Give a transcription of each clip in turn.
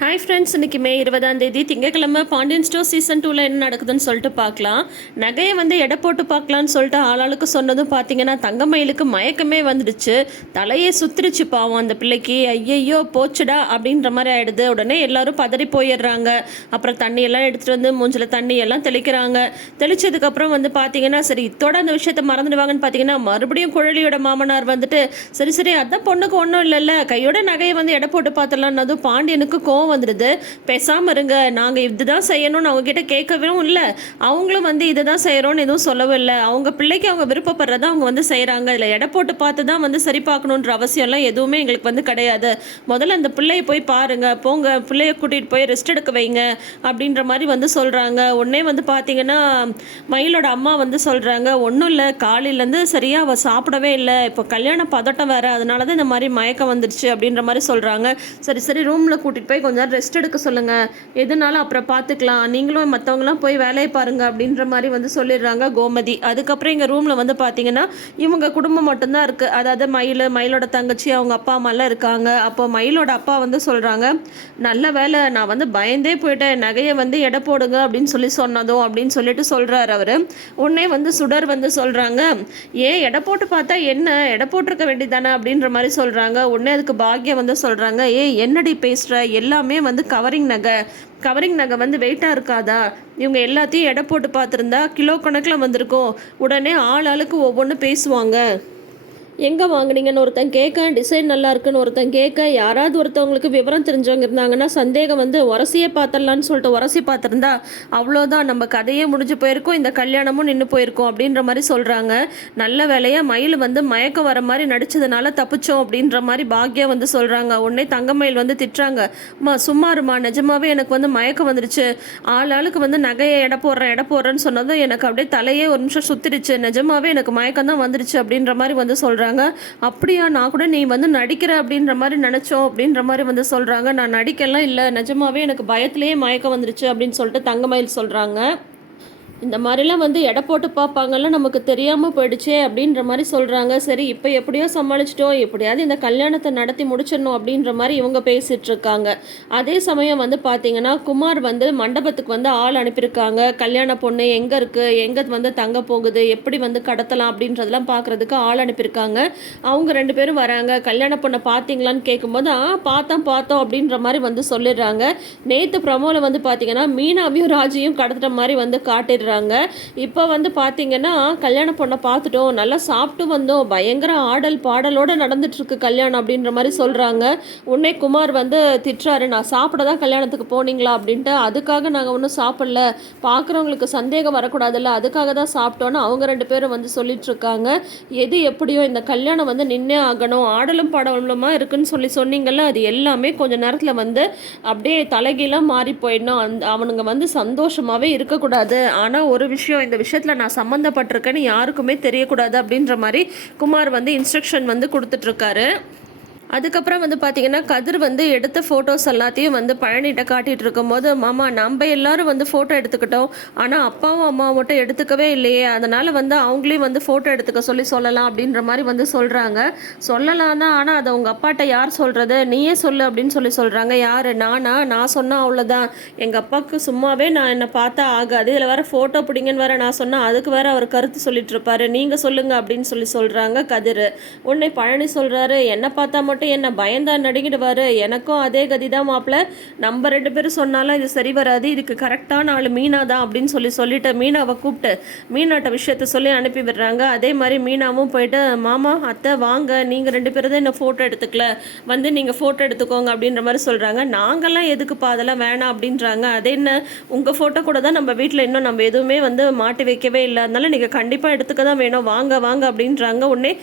Hi friends இன்னைக்கு மே இருபதாம் தேதி திங்கக்கிழமை பாண்டியன் ஸ்டோர் சீசன் டூவில் என்ன நடக்குதுன்னு சொல்லிட்டு பார்க்கலாம். நகையை வந்து எடை போட்டு பார்க்கலான்னு சொல்லிட்டு ஆளாளுக்கு சொன்னதும் பார்த்தீங்கன்னா தங்கமயிலுக்கு மயக்கமே வந்துடுச்சு. தலையை சுத்திருச்சு பாவம் அந்த பிள்ளைக்கு. ஐயையோ போச்சுடா அப்படின்ற மாதிரி ஆகிடுது உடனே எல்லாரும் பதறி போயிடுறாங்க. அப்புறம் தண்ணியெல்லாம் எடுத்துகிட்டு வந்து மூஞ்சில் தண்ணி எல்லாம் தெளிக்கிறாங்க தெளிச்சதுக்கப்புறம் வந்து பார்த்தீங்கன்னா சரி இத்தோட அந்த விஷயத்தை மறந்துடுவாங்கன்னு பார்த்தீங்கன்னா மறுபடியும் குழலியோட மாமனார் வந்துட்டு சரி சரி அதான் பொண்ணுக்கு ஒன்றும் இல்லைல்ல. கையோட நகையை வந்து எடை போட்டு பார்த்துலான்னதும் பாண்டியனுக்கு கோவம் வந்துடுது பேசாமல் இருங்க. நாங்கள் இதுதான் செய்யணும்னு அவங்ககிட்ட கேட்கவும் இல்லை. அவங்களும் வந்து இதை தான் செய்கிறோன்னு எதுவும் சொல்லவும் இல்லை. அவங்க பிள்ளைக்கு அவங்க விருப்பப்படுறத அவங்க வந்து செய்கிறாங்க இதில் எடை போட்டு பார்த்து தான் வந்து சரி பார்க்கணுன்ற அவசியம்லாம் எதுவுமே எங்களுக்கு வந்து கிடையாது. முதல்ல அந்த பிள்ளையை போய் பாருங்க. போங்க. பிள்ளைய கூட்டிகிட்டு போய் ரெஸ்ட் எடுக்க வைங்க அப்படின்ற மாதிரி வந்து சொல்கிறாங்க உடனே வந்து பார்த்தீங்கன்னா மயிலோட அம்மா வந்து சொல்கிறாங்க ஒன்றும் இல்லை. காலையிலேருந்து சரியாக அவள் சாப்பிடவே இல்லை. இப்போ கல்யாண பதட்டம் வேறு. அதனால தான் இந்த மாதிரி மயக்கம் வந்துடுச்சு அப்படின்ற மாதிரி சொல்கிறாங்க சரி சரி. ரூமில் கூட்டிகிட்டு போய் கொஞ்சம் நேரம் ரெஸ்ட் எடுக்க சொல்லுங்கள் எதுனாலும் அப்புறம் பார்த்துக்கலாம் நீங்களும் மற்றவங்களாம் போய் வேலையை பாருங்கள் அப்படின்ற மாதிரி வந்து சொல்லிடுறாங்க கோமதி. அதுக்கப்புறம் எங்கள் ரூமில் வந்து பார்த்தீங்கன்னா இவங்க குடும்பம் மட்டும்தான் இருக்குது அதாவது மயில் மயிலோட தங்கச்சி அவங்க அப்பா அம்மாலாம் இருக்காங்க. அப்போ மயிலோட அப்பா வந்து சொல்கிறாங்க நல்ல வேலை நான் வந்து பயந்தே போயிட்டேன். நகையை வந்து எடை போடுங்க அப்படின்னு சொல்லி சொன்னதும் அப்படின்னு சொல்லிட்டு சொல்கிறார் அவர். உடனே வந்து சுடர் வந்து சொல்கிறாங்க ஏன் எடை போட்டு பார்த்தா என்ன? எடை போட்டிருக்க வேண்டியதானே அப்படின்ற மாதிரி சொல்கிறாங்க உடனே அதுக்கு பாக்கியம் வந்து சொல்கிறாங்க ஏ என்னடி பேசுகிற எல்லாமே வந்து கவரிங் நகை. கவரிங் நகை வந்து வெயிட்டாக இருக்காதா? இவங்க எல்லாத்தையும் எடை போட்டு பார்த்துருந்தா கிலோ கணக்கில் வந்திருக்கும். உடனே ஆள் ஆளுக்கு ஒவ்வொன்று பேசுவாங்க. எங்கே வாங்குனீங்கன்னு ஒருத்தன் கேட்க டிசைன் நல்லா இருக்குன்னு ஒருத்தன் கேட்க யாராவது ஒருத்தவங்களுக்கு விவரம் தெரிஞ்சவங்க இருந்தாங்கன்னா சந்தேகம் வந்து உரசியே பார்த்துடலான்னு சொல்லிட்டு உரசி பார்த்துருந்தா அவ்வளோதான் நம்ம கதையே முடிஞ்சு போயிருக்கோம் இந்த கல்யாணமும் நின்று போயிருக்கோம் அப்படின்ற மாதிரி சொல்கிறாங்க நல்ல வேலையாக மயில் வந்து மயக்கம் வர மாதிரி நடிச்சதுனால தப்பிச்சோம் அப்படின்ற மாதிரி பாக்யா வந்து சொல்கிறாங்க உடனே தங்கமயில் வந்து திட்டுறாங்க. அம்மா சும்மாருமா நிஜமாவே எனக்கு வந்து மயக்கம் வந்துருச்சு. ஆள் ஆளுக்கு வந்து நகையை எடை போடுறேன் எடை போடுறேன்னு சொன்னதும் எனக்கு அப்படியே தலையே ஒரு நிமிஷம் சுத்திருச்சு நிஜமாவே எனக்கு மயக்கம் தான் வந்துருச்சு அப்படின்ற மாதிரி வந்து சொல்கிறாங்க அப்படியா நான் கூட நீ வந்து நடிக்கிற அப்படின்ற மாதிரி நினச்சோம் அப்படின்ற மாதிரி வந்து சொல்கிறாங்க நான் நடிக்கலாம் இல்லை. நிஜமாவே எனக்கு பயத்திலேயே மயக்கம் வந்துருச்சு அப்படின்னு சொல்லிட்டு தங்கமயில் சொல்கிறாங்க இந்த மாதிரிலாம் வந்து எடை போட்டு பார்ப்பாங்கல்ல நமக்கு தெரியாமல் போயிடுச்சே அப்படின்ற மாதிரி சொல்கிறாங்க சரி இப்போ எப்படியோ சமாளிச்சிட்டோம். எப்படியாவது இந்த கல்யாணத்தை நடத்தி முடிச்சிடணும் அப்படின்ற மாதிரி இவங்க பேசிகிட்டு இருக்காங்க. அதே சமயம் வந்து பார்த்தீங்கன்னா குமார் வந்து மண்டபத்துக்கு வந்து ஆள் அனுப்பியிருக்காங்க. கல்யாண பொண்ணு எங்கே இருக்குது எங்கே வந்து தங்க போகுது? எப்படி வந்து கடத்தலாம் அப்படின்றதெல்லாம் பார்க்குறதுக்கு ஆள் அனுப்பியிருக்காங்க. அவங்க ரெண்டு பேரும் வராங்க. கல்யாண பொண்ணை பார்த்தீங்களான்னு கேட்கும்போது ஆ பார்த்தோம் பார்த்தோம் அப்படின்ற மாதிரி வந்து சொல்லிடுறாங்க. நேற்று ப்ரமோவில் வந்து பார்த்தீங்கன்னா மீனாவையும் ராஜியும் கடத்துகிற மாதிரி வந்து காட்டிடுறாங்க. இப்போ வந்து பார்த்தீங்கன்னா கல்யாண பொண்ணை பார்த்துட்டோம் நல்லா சாப்பிட்டு வந்தோம் பயங்கர ஆடல் பாடலோடு நடந்துட்டுருக்கு கல்யாணம் அப்படின்ற மாதிரி சொல்கிறாங்க உன்னை குமார் வந்து திட்டுறாரு நான் சாப்பிட தான் கல்யாணத்துக்கு போனீங்களா? அப்படின்ட்டு அதுக்காக நாங்கள் ஒன்றும் சாப்பிடல. பார்க்குறவங்களுக்கு சந்தேகம் வரக்கூடாதுல்ல அதுக்காக தான் சாப்பிட்டோன்னு அவங்க ரெண்டு பேரும் வந்து சொல்லிட்டுருக்காங்க எது எப்படியோ இந்த கல்யாணம் வந்து நின்னே ஆகணும் ஆடலும் பாடலுமா இருக்குன்னு சொல்லி சொன்னீங்கல்ல அது எல்லாமே கொஞ்சம் நேரத்தில் வந்து அப்படியே தலைகீழாக மாறி போயிடணும். அந்த அவனுங்க வந்து சந்தோஷமாகவே இருக்கக்கூடாது. ஆனால் ஒரு விஷயம் இந்த விஷயத்தில் நான் சம்மந்தப்பட்டிருக்கேன்னு யாருக்குமே தெரியக்கூடாது அப்படின்ற மாதிரி குமார் வந்து இன்ஸ்ட்ரக்ஷன் வந்து கொடுத்துட்ருக்காரு அதுக்கப்புறம் வந்து பார்த்தீங்கன்னா கதிர் வந்து எடுத்த ஃபோட்டோஸ் எல்லாத்தையும் வந்து பழனிட்ட காட்டிகிட்டு இருக்கும்போது மாமா நம்ம எல்லாரும் வந்து ஃபோட்டோ எடுத்துக்கிட்டோம். ஆனால் அப்பாவும் அம்மாவும் மட்டும் எடுத்துக்கவே இல்லையே. அதனால் வந்து அவங்களையும் வந்து ஃபோட்டோ எடுத்துக்க சொல்லி சொல்லலாம் அப்படின்ற மாதிரி வந்து சொல்கிறாங்க சொல்லலாம் தான் ஆனால் அதை உங்கள் அப்பாட்ட யார் சொல்கிறது நீயே சொல்லு அப்படின்னு சொல்லி சொல்கிறாங்க யார்? நானா? நான் சொன்னால் அவ்வளோதான் எங்கள் அப்பாவுக்கு சும்மாவே நான் என்னை பார்த்தா ஆகாது. இதில் வேறு ஃபோட்டோ பிடிங்கன்னு வேற நான் சொன்னால் அதுக்கு வேறு அவர் கருத்து சொல்லிட்டு இருப்பாரு. நீங்கள் சொல்லுங்கள் அப்படின்னு சொல்லி சொல்கிறாங்க கதிர். உன்னை பழனி சொல்கிறாரு என்னை பார்த்தா மட்டும் மட்டும் என்ன பயந்தா நடுங்கிடுவார். எனக்கும் அதே கதி தான் மாப்பிள்ள நம்ம ரெண்டு பேரும் சொன்னாலும் இது சரி வராது. இதுக்கு கரெக்டான ஆள் மீனா தான் அப்படின்னு சொல்லி சொல்லிட்டு மீனாவை கூப்பிட்டு மீனாட்ட விஷயத்த சொல்லி அனுப்பி விடுறாங்க. அதே மாதிரி மீனாவும் போயிட்டு மாமா அத்தை வாங்க. நீங்கள் ரெண்டு பேரும் தான் என்ன ஃபோட்டோ எடுத்துக்கல. வந்து நீங்கள் ஃபோட்டோ எடுத்துக்கோங்க அப்படின்ற மாதிரி சொல்கிறாங்க நாங்கள்லாம் எதுக்குப்பா? அதெல்லாம் வேணாம் அப்படின்றாங்க. அது என்ன? உங்கள் ஃபோட்டோ கூட தான் நம்ம வீட்டில் இன்னும் நம்ம எதுவுமே வந்து மாட்டி வைக்கவே இல்லை. அதனால நீங்கள் கண்டிப்பாக எடுத்துக்க தான் வேணும். வாங்க வாங்க அப்படின்றாங்க. உடனே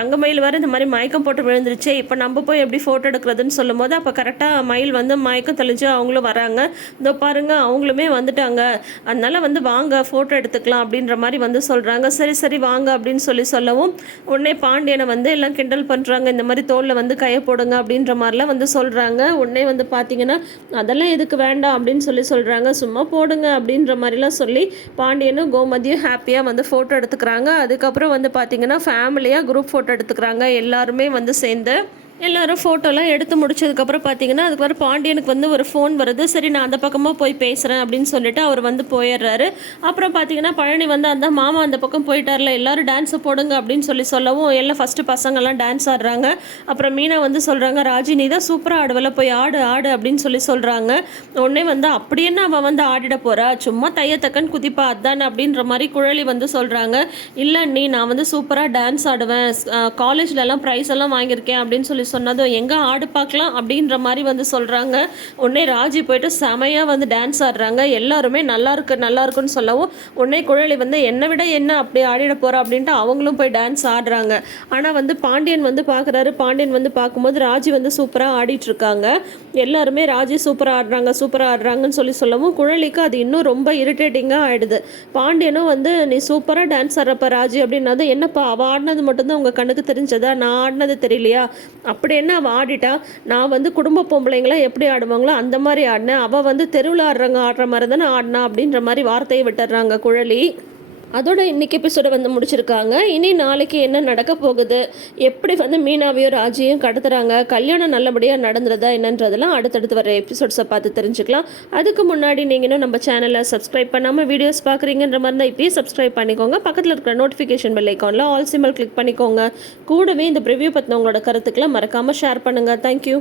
தங்கமயில் வேறு இந்த மாதிரி மயக்கம் போட்டு விழுந்துருச்சு. இப்போ நம்ம போய் எப்படி ஃபோட்டோ எடுக்கிறதுன்னு சொல்லும் போது அப்போ கரெக்டாக மயில் வந்து மயக்கம் தெளிஞ்சு அவங்களும் வராங்க. இதோ பாருங்க அவங்களுமே வந்துட்டாங்க. அதனால வந்து வாங்க ஃபோட்டோ எடுத்துக்கலாம் அப்படின்ற மாதிரி வந்து சொல்கிறாங்க சரி சரி வாங்க அப்படின்னு சொல்லி சொல்லவும் உடனே பாண்டியனை வந்து எல்லாம் கிண்டல் பண்ணுறாங்க இந்த மாதிரி தோலில் வந்து கையை போடுங்க அப்படின்ற மாதிரிலாம் வந்து சொல்கிறாங்க உடனே வந்து பார்த்தீங்கன்னா அதெல்லாம் எதுக்கு வேண்டாம் அப்படின்னு சொல்லி சொல்கிறாங்க சும்மா போடுங்க அப்படின்ற மாதிரிலாம் சொல்லி பாண்டியனும் கோமதியும் ஹாப்பியாக வந்து ஃபோட்டோ எடுத்துக்கிறாங்க. அதுக்கப்புறம் வந்து பார்த்தீங்கன்னா ஃபேமிலியாக குரூப் ஃபோட்டோ எடுத்துக்கிறாங்க. எல்லாருமே வந்து சேர்ந்து şimdi. எல்லாரும் ஃபோட்டோலாம் எடுத்து முடிச்சதுக்கப்புறம் பார்த்தீங்கன்னா அதுக்கப்புறம் பாண்டியனுக்கு வந்து ஒரு ஃபோன் வருது. சரி நான் அந்த பக்கமாக போய் பேசுகிறேன் அப்படின்னு சொல்லிட்டு அவர் வந்து போயிடுறாரு. அப்புறம் பார்த்தீங்கன்னா பழனி வந்து அந்த மாமா அந்த பக்கம் போயிட்டார்ல எல்லாரும் டான்ஸை போடுங்க அப்படின்னு சொல்லி சொல்லவும் எல்லாம் ஃபஸ்ட்டு பசங்கள்லாம் டான்ஸ் ஆடுறாங்க. அப்புறம் மீனா வந்து சொல்கிறாங்க ராஜி நீ தான் சூப்பராக ஆடுவல போய் ஆடு ஆடு அப்படின்னு சொல்லி சொல்கிறாங்க உடனே வந்து அப்படியேன்னு அவள் வந்து ஆடிட போகிறா சும்மா தையத்தக்கன் குதிப்பா அதான்? அப்படின்ற மாதிரி குழலி வந்து சொல்கிறாங்க இல்லை நீ நான் வந்து சூப்பராக டான்ஸ் ஆடுவேன். காலேஜ்லலாம் ப்ரைஸ் எல்லாம் வாங்கியிருக்கேன் அப்படின்னு சொல்லி சொன்னதும் எங்கே ஆடு பார்க்கலாம்? அப்படின்ற மாதிரி வந்து சொல்கிறாங்க உடனே ராஜி போயிட்டு செமையாக வந்து டான்ஸ் ஆடுறாங்க. எல்லாருமே நல்லா இருக்கு நல்லா இருக்குன்னு சொல்லவும் உடனே குழலி வந்து என்னை விட என்ன அப்படி ஆடிட போகிறா அப்படின்ட்டு அவங்களும் போய் டான்ஸ் ஆடுறாங்க. ஆனால் வந்து பாண்டியன் வந்து பார்க்குறாரு பாண்டியன் வந்து பார்க்கும்போது ராஜி வந்து சூப்பராக ஆடிட்டு இருக்காங்க. எல்லாருமே ராஜி சூப்பராக ஆடுறாங்க சூப்பராக ஆடுறாங்கன்னு சொல்லி சொல்லவும் குழலிக்கு அது இன்னும் ரொம்ப இரிட்டேட்டிங்காக ஆயிடுது. பாண்டியனும் வந்து நீ சூப்பராக டான்ஸ் ஆடுறப்ப ராஜி அப்படின்னது என்னப்பா அவள் ஆடினது மட்டும்தான் உங்கள் கண்ணுக்கு தெரிஞ்சதா? நான் ஆடினது தெரியலையா? அப்படி என்ன அவள் ஆடிட்டா? நான் வந்து குடும்ப பொம்பளைங்களாம் எப்படி ஆடுவாங்களோ அந்த மாதிரி ஆடினேன். அவள் வந்து தெருவில் ஆடுறவங்க ஆடுற மாதிரி தானே ஆடினா அப்படின்ற மாதிரி வார்த்தையை விட்டுடுறாங்க குழலி. அதோட இன்னைக்கு எபிசோட வந்து முடிச்சிருக்காங்க. இனி நாளைக்கு என்ன நடக்க போகுது? எப்படி வந்து மீனாவையும் ராஜியும் கடத்துறாங்க? கல்யாணம் நல்லபடியாக நடந்துறதா என்னன்றதெல்லாம் அடுத்தடுத்து வர எபிசோட்ஸை பார்த்து தெரிஞ்சுக்கலாம். அதுக்கு முன்னாடி நீங்கள் நம்ம சேனலை சப்ஸ்கிரைப் பண்ணாமல் வீடியோஸ் பார்க்குறீங்கன்ற மாதிரி தான் இப்பயே சப்ஸ்கிரைப் பண்ணிக்கோங்க. பக்கத்தில் இருக்கிற நோட்டிஃபிகேஷன் பெல் ஐக்கானில் ஆல் சிம்பிள் கிளிக் பண்ணிக்கோங்க. கூடவே இந்த ப்ரிவ்யூ பற்றின உங்களோட கருத்துக்களை மறக்காமல் ஷேர் பண்ணுங்கள் தேங்க்யூ